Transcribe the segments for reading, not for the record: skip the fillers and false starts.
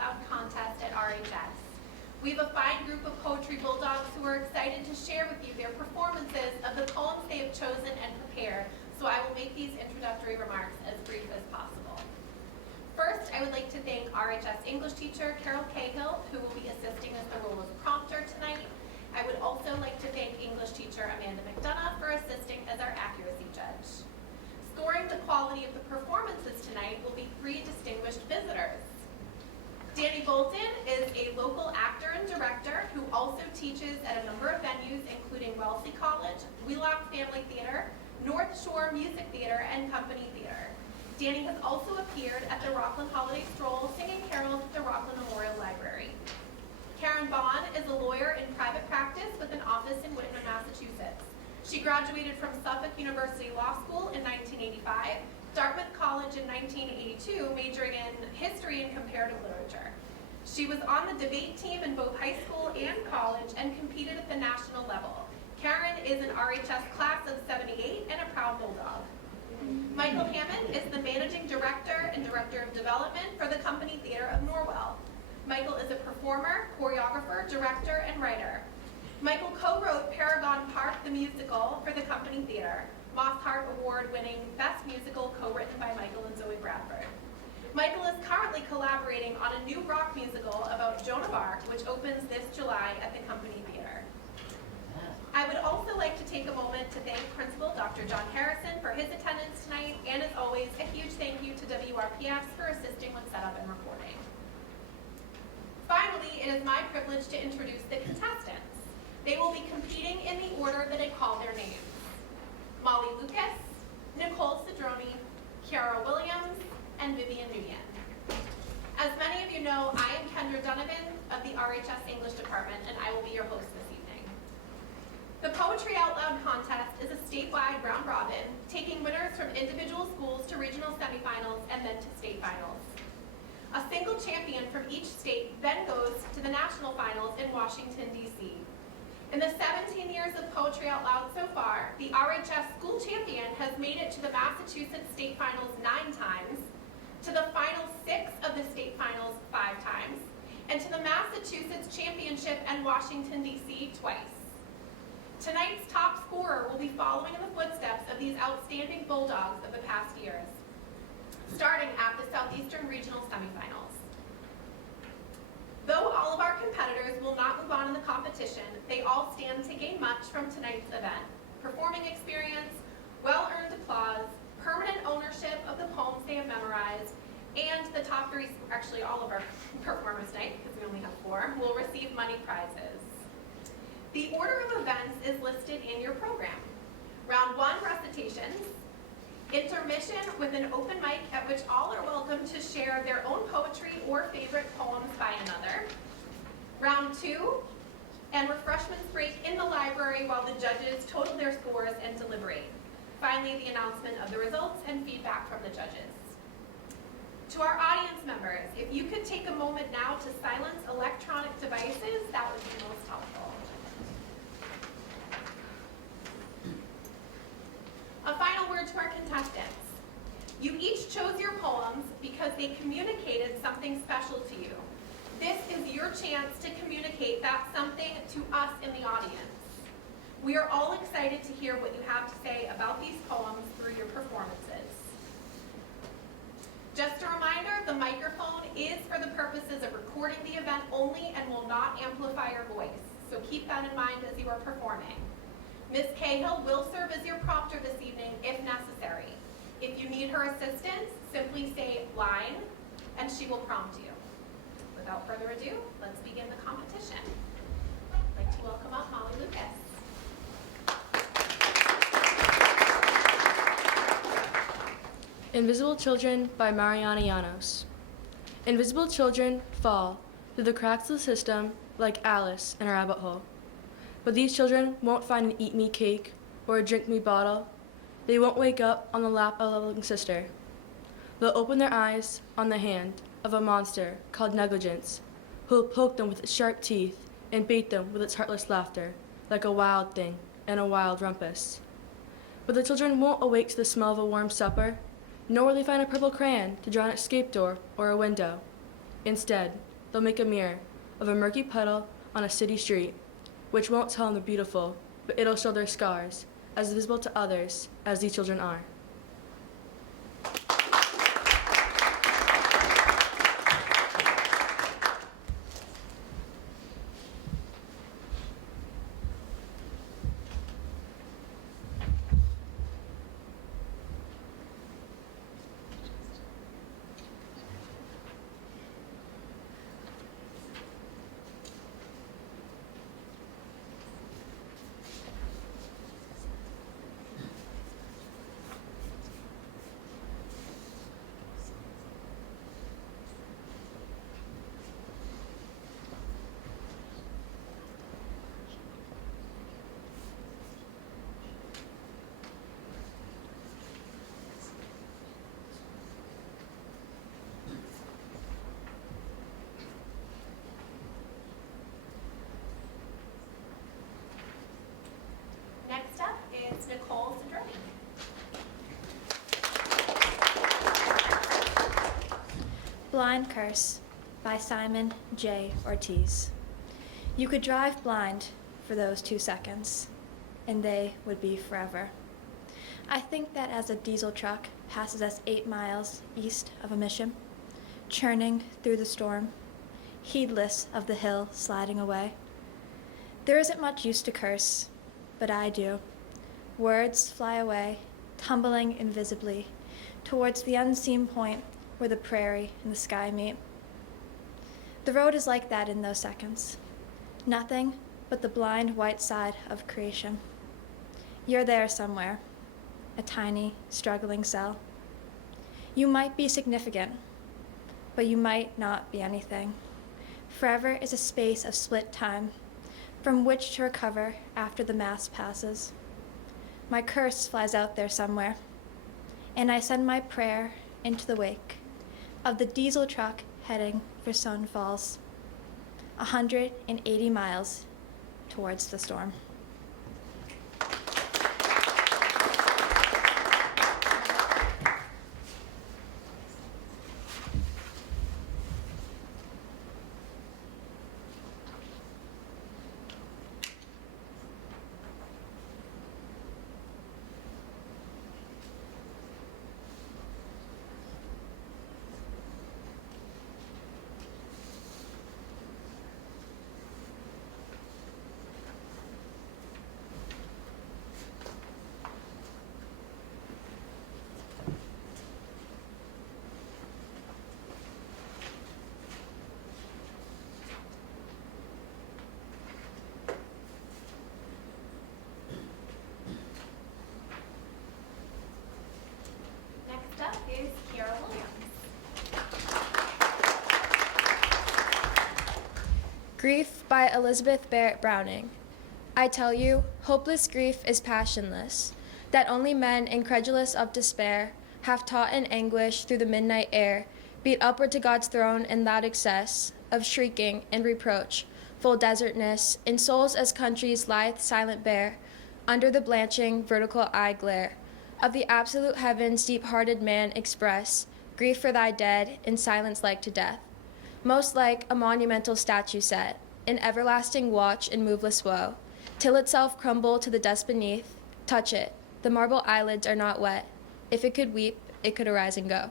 Loud contest at RHS. We have a fine group of poetry bulldogs who are excited to share with you their performances of the poems they have chosen and prepared, so I will make these introductory remarks as brief as possible. First, I would like to thank RHS English teacher Carol Cahill, who will be assisting as the role of prompter tonight. I would also like to thank English teacher Amanda McDonough for assisting as our accuracy judge. Scoring the quality of the performances tonight will be 3 distinguished visitors. Danny Bolton is a local actor and director who also teaches at a number of venues, including Wellesley College, Wheelock Family Theater, North Shore Music Theater, and Company Theater. Danny has also appeared at the Rockland Holiday Stroll singing carols at the Rockland Memorial Library. Karen Bond is a lawyer in private practice with an office in Whitman, Massachusetts. She graduated from Suffolk University Law School in 1985, Dartmouth College in 1982, majoring in history and comparative literature. She was on the debate team in both high school and college and competed at the national level. Karen is an RHS class of 78 and a proud Bulldog. Michael Hammond is the managing director and director of development for the Company Theater of Norwell. Michael is a performer, choreographer, director, and writer. Michael co-wrote Paragon Park the musical for the Company Theater, Moss Hart Award-winning Best Musical co-written by Michael and Zoe Bradford. Michael is currently collaborating on a new rock musical about Joan of Arc, which opens this July at the Company Theater. I would also like to take a moment to thank Principal Dr. John Harrison for his attendance tonight, and as always, a huge thank you to WRPS for assisting with setup and recording. Finally, it is my privilege to introduce the contestants. They will be competing in the order that I call their names. Molly Lucas, Nicoles Cedrone, Kiara Williams, and Vivian Nguyen. As many of you know, I am Kendra Donovan of the RHS English Department, and I will be your host this evening. The Poetry Out Loud contest is a statewide round robin, taking winners from individual schools to regional semifinals and then to state finals. A single champion from each state then goes to the national finals in Washington, D.C. In the 17 years of Poetry Out Loud so far, the RHS school champion has made it to the Massachusetts state finals 9 times, to the final 6 of the state finals 5 times, and to the Massachusetts championship and Washington, D.C. twice. Tonight's top scorer will be following in the footsteps of these outstanding Bulldogs of the past years, starting at the Southeastern Regional Semifinals. Though all of our competitors will not move on in the competition, they all stand to gain much from tonight's event: performing experience, well-earned applause, permanent ownership of the poems they have memorized, and the top 3, actually all of our performers tonight, because we only have 4, will receive money prizes. The order of events is listed in your program. Round 1, recitations. Intermission with an open mic at which all are welcome to share their own poetry or favorite poems by another. Round 2, and refreshments break in the library while the judges total their scores and deliberate. Finally, the announcement of the results and feedback from the judges. To our audience members, if you could take a moment now to silence electronic devices, that would be most helpful. A final word to our contestants. You each chose your poems because they communicated something special to you. This is your chance to communicate that something to us in the audience. We are all excited to hear what you have to say about these poems through your performances. Just a reminder, the microphone is for the purposes of recording the event only and will not amplify your voice, so keep that in mind as you are performing. Ms. Cahill will serve as your prompter this evening if necessary. If you need her assistance, simply say line and she will prompt you. Without further ado, let's begin the competition. I'd like to welcome up Molly Lucas. Invisible Children by Mariana Llanos. Invisible children fall through the cracks of the system like Alice in a rabbit hole. But these children won't find an eat-me cake or a drink-me bottle. They won't wake up on the lap of a loving sister. They'll open their eyes on the hand of a monster called negligence, who'll poke them with its sharp teeth and bait them with its heartless laughter, like a wild thing and a wild rumpus. But the children won't awake to the smell of a warm supper, nor will they find a purple crayon to draw an escape door or a window. Instead, they'll make a mirror of a murky puddle on a city street, which won't tell them they're beautiful, but it'll show their scars, as visible to others as these children are. Next up is Nicoles and Shabby. Blind Curse by Simon J. Ortiz. You could drive blind for those 2 seconds, and they would be forever. I think that as a diesel truck passes us 8 miles east of a mission, churning through the storm, heedless of the hill sliding away, there isn't much use to curse, but I do. Words fly away, tumbling invisibly, towards the unseen point where the prairie and the sky meet. The road is like that in those seconds. Nothing but the blind white side of creation. You're there somewhere, a tiny, struggling cell. You might be significant, but you might not be anything. Forever is a space of split time, from which to recover after the mass passes. My curse flies out there somewhere, and I send my prayer into the wake of the diesel truck heading for Sun Falls, 180 miles towards the storm. Next up is Kiara Williams. Grief by Elizabeth Barrett Browning. I tell you, hopeless grief is passionless, that only men incredulous of despair, half taught in anguish through the midnight air, beat upward to God's throne in loud excess of shrieking and reproach, full desertness, in souls as countries lithe, silent bare, under the blanching vertical eye glare of the absolute heavens, deep-hearted man express grief for thy dead in silence like to death, most like a monumental statue set in everlasting watch and moveless woe, till itself crumble to the dust beneath. Touch it, the marble eyelids are not wet. If it could weep, it could arise and go.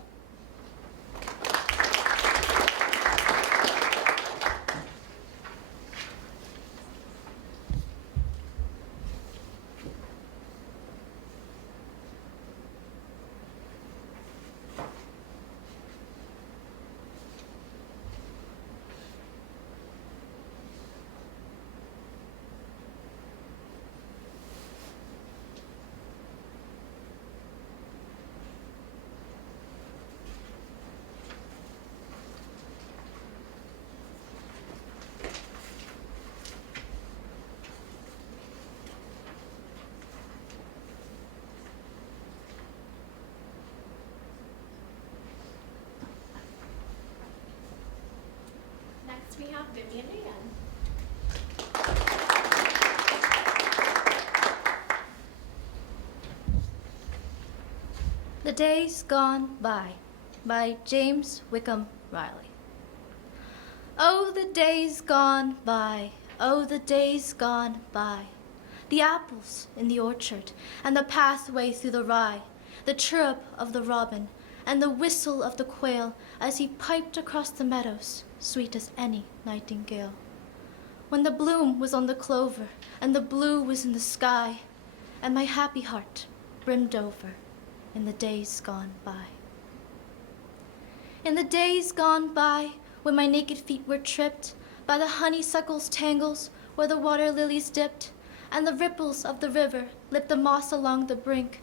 Next we have Vivian again. The Days Gone By James Wickham Riley. Oh, the days gone by, oh, the days gone by. The apples in the orchard, and the pathway through the rye, the chirrup of the robin, and the whistle of the quail as he piped across the meadows, sweet as any nightingale. When the bloom was on the clover, and the blue was in the sky, and my happy heart brimmed over in the days gone by. In the days gone by, when my naked feet were tripped by the honeysuckle's tangles where the water lilies dipped, and the ripples of the river lipped the moss along the brink,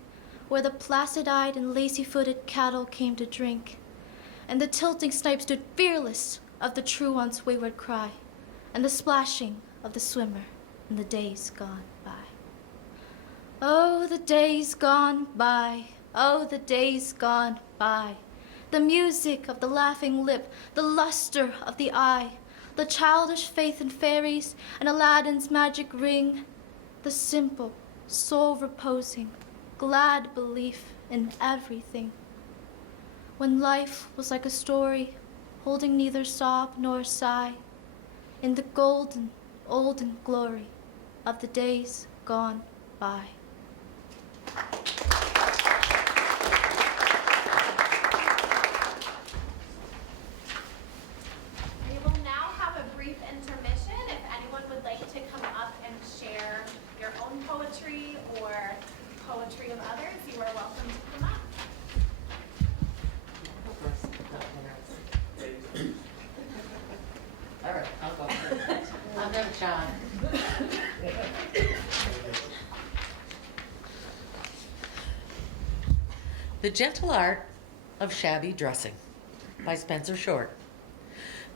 where the placid-eyed and lazy-footed cattle came to drink, and the tilting snipe stood fearless of the true one's wayward cry, and the splashing of the swimmer in the days gone by. Oh, the days gone by, oh, the days gone by. The music of the laughing lip, the luster of the eye, the childish faith in fairies and Aladdin's magic ring, the simple, soul-reposing, glad belief in everything. When life was like a story, holding neither sob nor sigh, in the golden, olden glory of the days gone by. We will now have a brief intermission. If anyone would like to come up and share your own poetry or poetry of others, you are welcome to come up. All right, I'll go first. I'll go with John. The Gentle Art of Shabby Dressing by Spencer Short.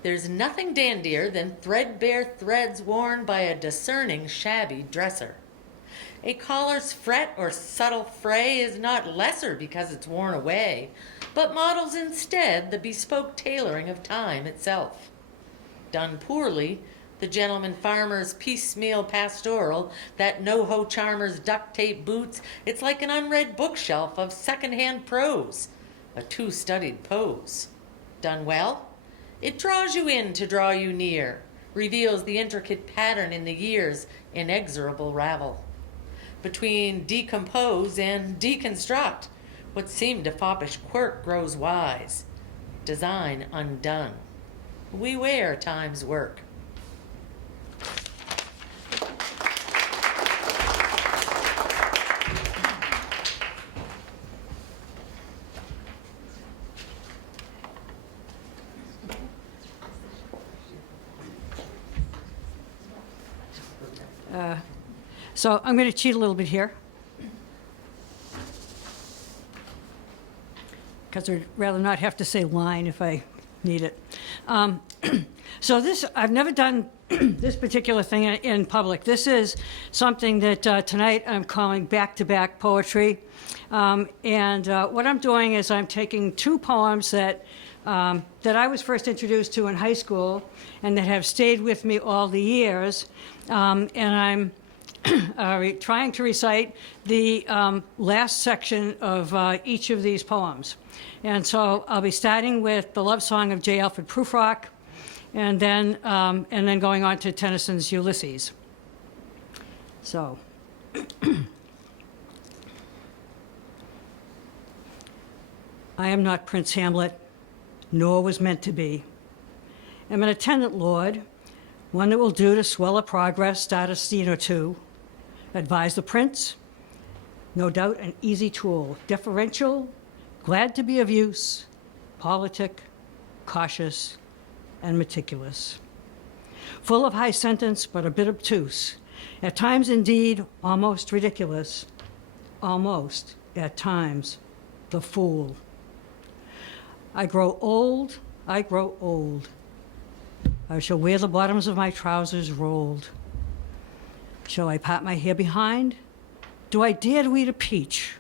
There's nothing dandier than threadbare threads worn by a discerning shabby dresser. A collar's fret or subtle fray is not lesser because it's worn away, but models instead the bespoke tailoring of time itself. Done poorly, the gentleman farmer's piecemeal pastoral, that no-ho charmer's duct tape boots, it's like an unread bookshelf of second-hand prose, a too-studied pose. Done well, it draws you in to draw you near, reveals the intricate pattern in the year's inexorable ravel. Between decompose and deconstruct, what seemed a foppish quirk grows wise. Design undone. We wear time's work. So I'm going to cheat a little bit here, because I'd rather not have to say line if I need it. So this, I've never done this particular thing in public. This is something that tonight I'm calling back-to-back poetry. And what I'm doing is I'm taking two poems that I was first introduced to in high school and that have stayed with me all the years. And I'm trying to recite the last section of each of these poems. And so I'll be starting with the love song of J. Alfred Prufrock, and then going on to Tennyson's Ulysses. So, I am not Prince Hamlet, nor was meant to be. I'm an attendant lord, one that will do to swell a progress, start a scene or two. Advise the prince, no doubt an easy tool, deferential, glad to be of use, politic, cautious, and meticulous. Full of high sentence, but a bit obtuse, at times indeed almost ridiculous, almost, at times, the fool. I grow old, I grow old. I shall wear the bottoms of my trousers rolled. Shall I pat my hair behind? Do I dare to eat a peach?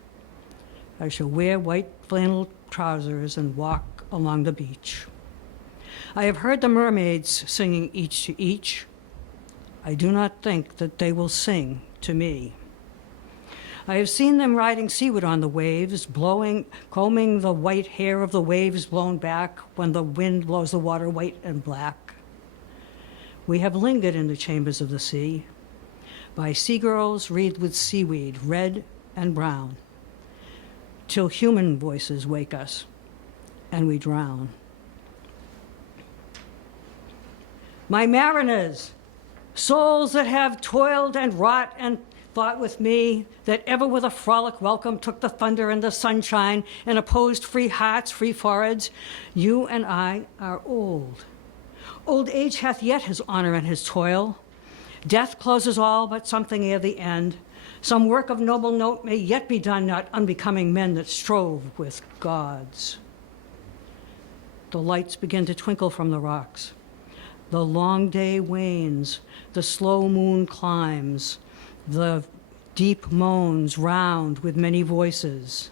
I shall wear white flannel trousers and walk along the beach. I have heard the mermaids singing each to each. I do not think that they will sing to me. I have seen them riding seaward on the waves, combing the white hair of the waves blown back when the wind blows the water white and black. We have lingered in the chambers of the sea, by sea-girls wreathed with seaweed, red and brown, till human voices wake us, and we drown. My mariners, souls that have toiled and wrought and fought with me, that ever with a frolic welcome took the thunder and the sunshine and opposed free hearts, free foreheads, you and I are old. Old age hath yet his honor and his toil. Death closes all but something ere the end. Some work of noble note may yet be done, not unbecoming men that strove with gods. The lights begin to twinkle from the rocks. The long day wanes, the slow moon climbs, the deep moans round with many voices.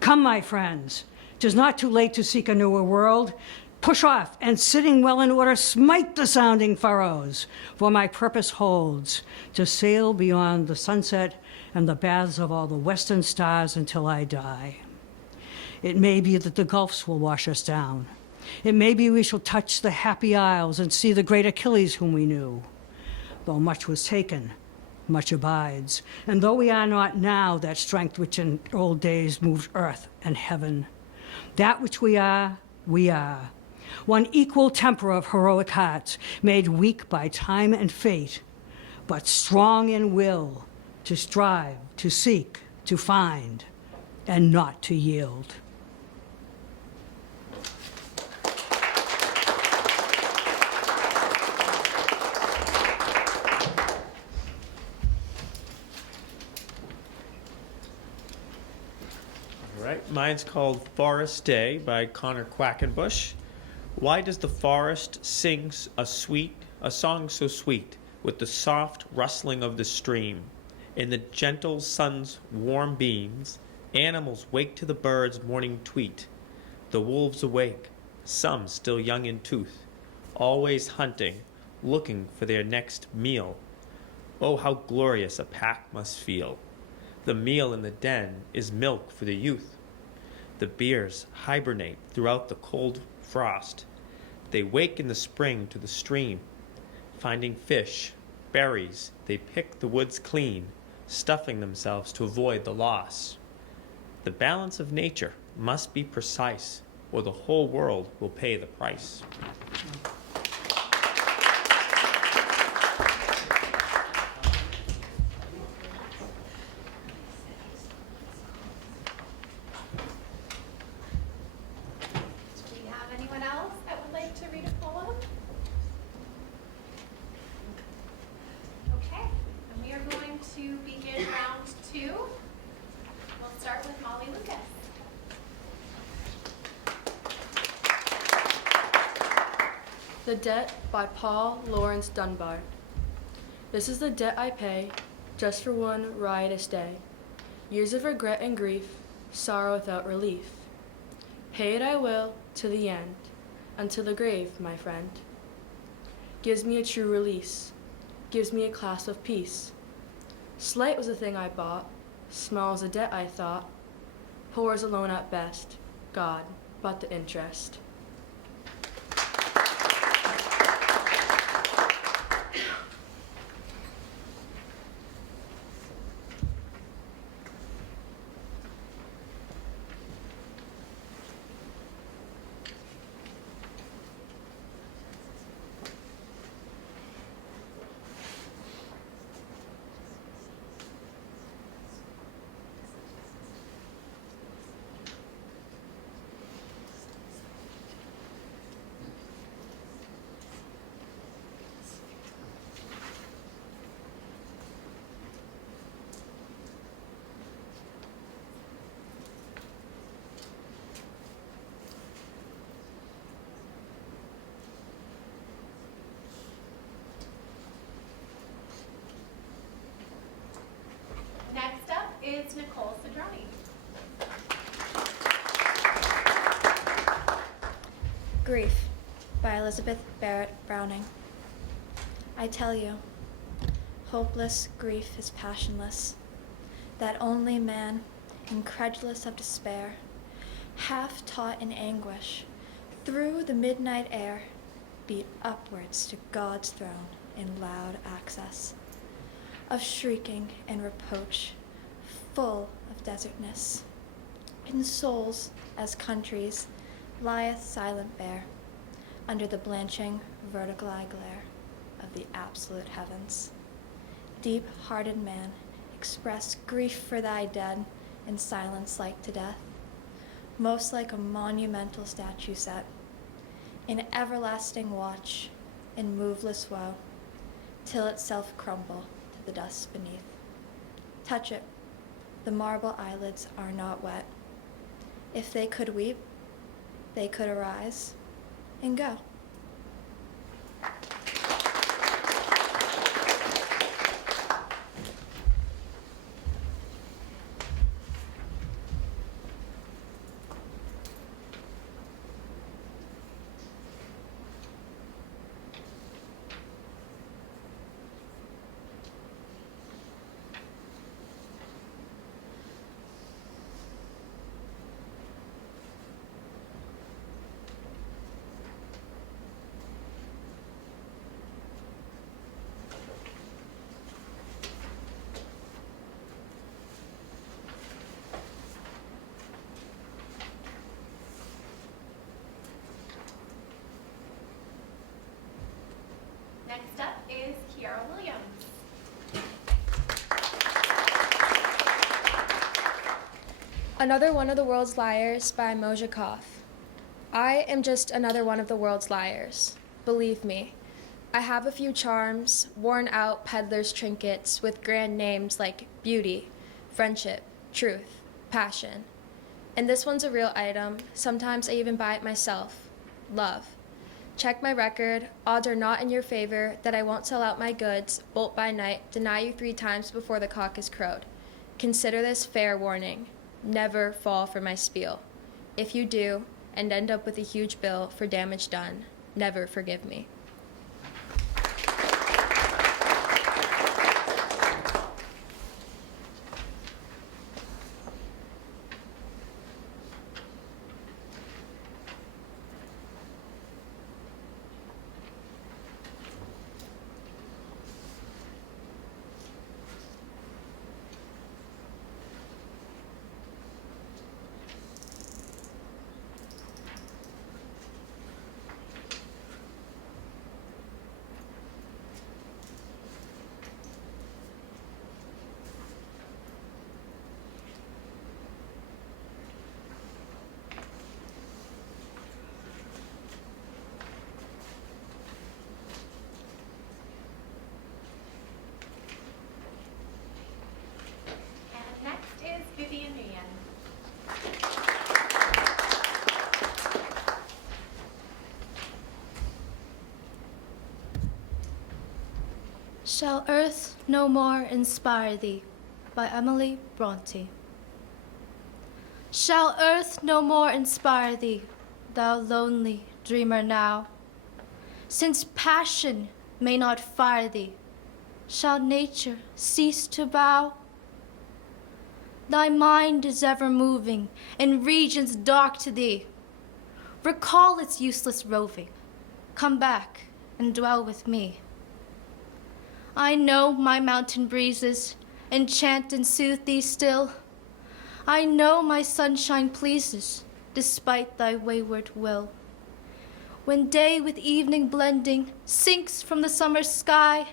Come, my friends, 'tis not too late to seek a newer world. Push off, and sitting well in order, smite the sounding furrows, for my purpose holds to sail beyond the sunset and the baths of all the western stars until I die. It may be that the gulfs will wash us down. It may be we shall touch the happy isles and see the great Achilles whom we knew. Though much was taken, much abides, and though we are not now that strength which in old days moved earth and heaven, that which we are, one equal temper of heroic hearts, made weak by time and fate, but strong in will to strive, to seek, to find, and not to yield. All right, mine's called Forest Day by Connor Quackenbush. Why does the forest sing a song so sweet, with the soft rustling of the stream? In the gentle sun's warm beams, animals wake to the birds' morning tweet. The wolves awake, some still young in tooth, always hunting, looking for their next meal. Oh, how glorious a pack must feel. The meal in the den is milk for the youth. The bears hibernate throughout the cold frost. They wake in the spring to the stream. Finding fish, berries, they pick the woods clean, stuffing themselves to avoid the loss. The balance of nature must be precise, or the whole world will pay the price. Do we have anyone else that would like to read a poem? Okay, and we are going to begin round 2. We'll start with Molly Lucas. The Debt by Paul Lawrence Dunbar. This is the debt I pay, just for one riotous day. Years of regret and grief, sorrow without relief. Pay it I will, to the end, until the grave, my friend. Gives me a true release, gives me a clasp of peace. Slight was the thing I bought, small was the debt I thought. Poor is alone at best, God, but the interest. Next up is Nicoles. Grief by Elizabeth Barrett Browning. I tell you, hopeless grief is passionless, that only man, incredulous of despair, half taught in anguish, through the midnight air, beat upwards to God's throne in loud access, of shrieking and reproach, full of desertness. In souls as countries lieth silent bare, under the blanching vertical eye glare of the absolute heavens. Deep-hearted man, express grief for thy dead in silence like to death, most like a monumental statue set, in everlasting watch, in moveless woe, till itself crumble to the dust beneath. Touch it, the marble eyelids are not wet. If they could weep, they could arise and go. Next up is Kiara Williams. Another One of the World's Liars by Moja Koff. I am just another one of the world's liars. Believe me, I have a few charms, worn out peddler's trinkets with grand names like beauty, friendship, truth, passion. And this one's a real item. Sometimes I even buy it myself. Love. Check my record. Odds are not in your favor that I won't sell out my goods, bolt by night, deny you 3 times before the cock is crowed. Consider this fair warning. Never fall for my spiel. If you do, and end up with a huge bill for damage done, never forgive me. Shall Earth No More Inspire Thee by Emily Bronte. Shall earth no more inspire thee, thou lonely dreamer now? Since passion may not fire thee, shall nature cease to bow? Thy mind is ever moving in regions dark to thee. Recall its useless roving, come back and dwell with me. I know my mountain breezes enchant and soothe thee still. I know my sunshine pleases, despite thy wayward will. When day with evening blending sinks from the summer sky,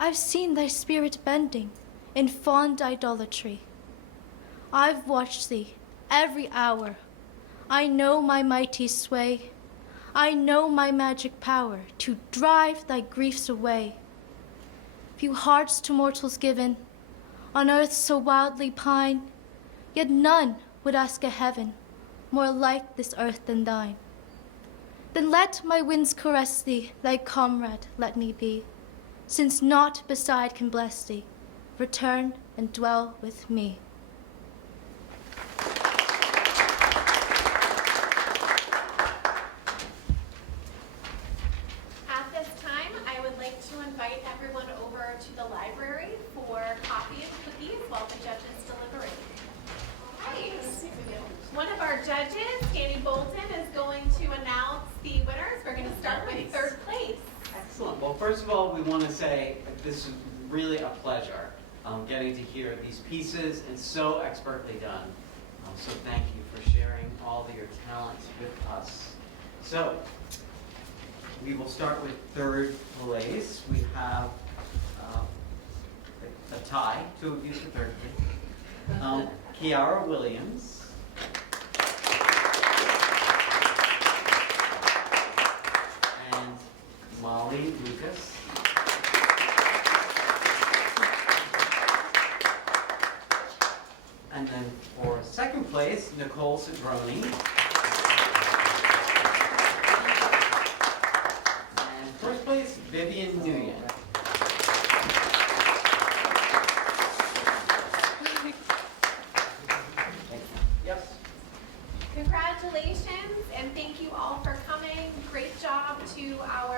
I've seen thy spirit bending in fond idolatry. I've watched thee every hour. I know my mighty sway. I know my magic power to drive thy griefs away. Few hearts to mortals given, on earth so wildly pine, yet none would ask a heaven more like this earth than thine. Then let my winds caress thee, thy comrade let me be, since naught beside can bless thee. Return and dwell with me. At this time, I would like to invite everyone over to the library for coffee and cookies while the judges deliberate. All right. One of our judges, Danny Bolton, is going to announce the winners. We're going to start with third place. Well, first of all, we want to say that this is really a pleasure getting to hear these pieces and so expertly done. So thank you for sharing all of your talents with us. So we will start with third place. We have a tie, 2 of you for third place. Kiara Williams. And Molly Lucas. And then for second place, Nicoles. And first place, Vivian Nguyen. Yes. Congratulations, and thank you all for coming. Great job to our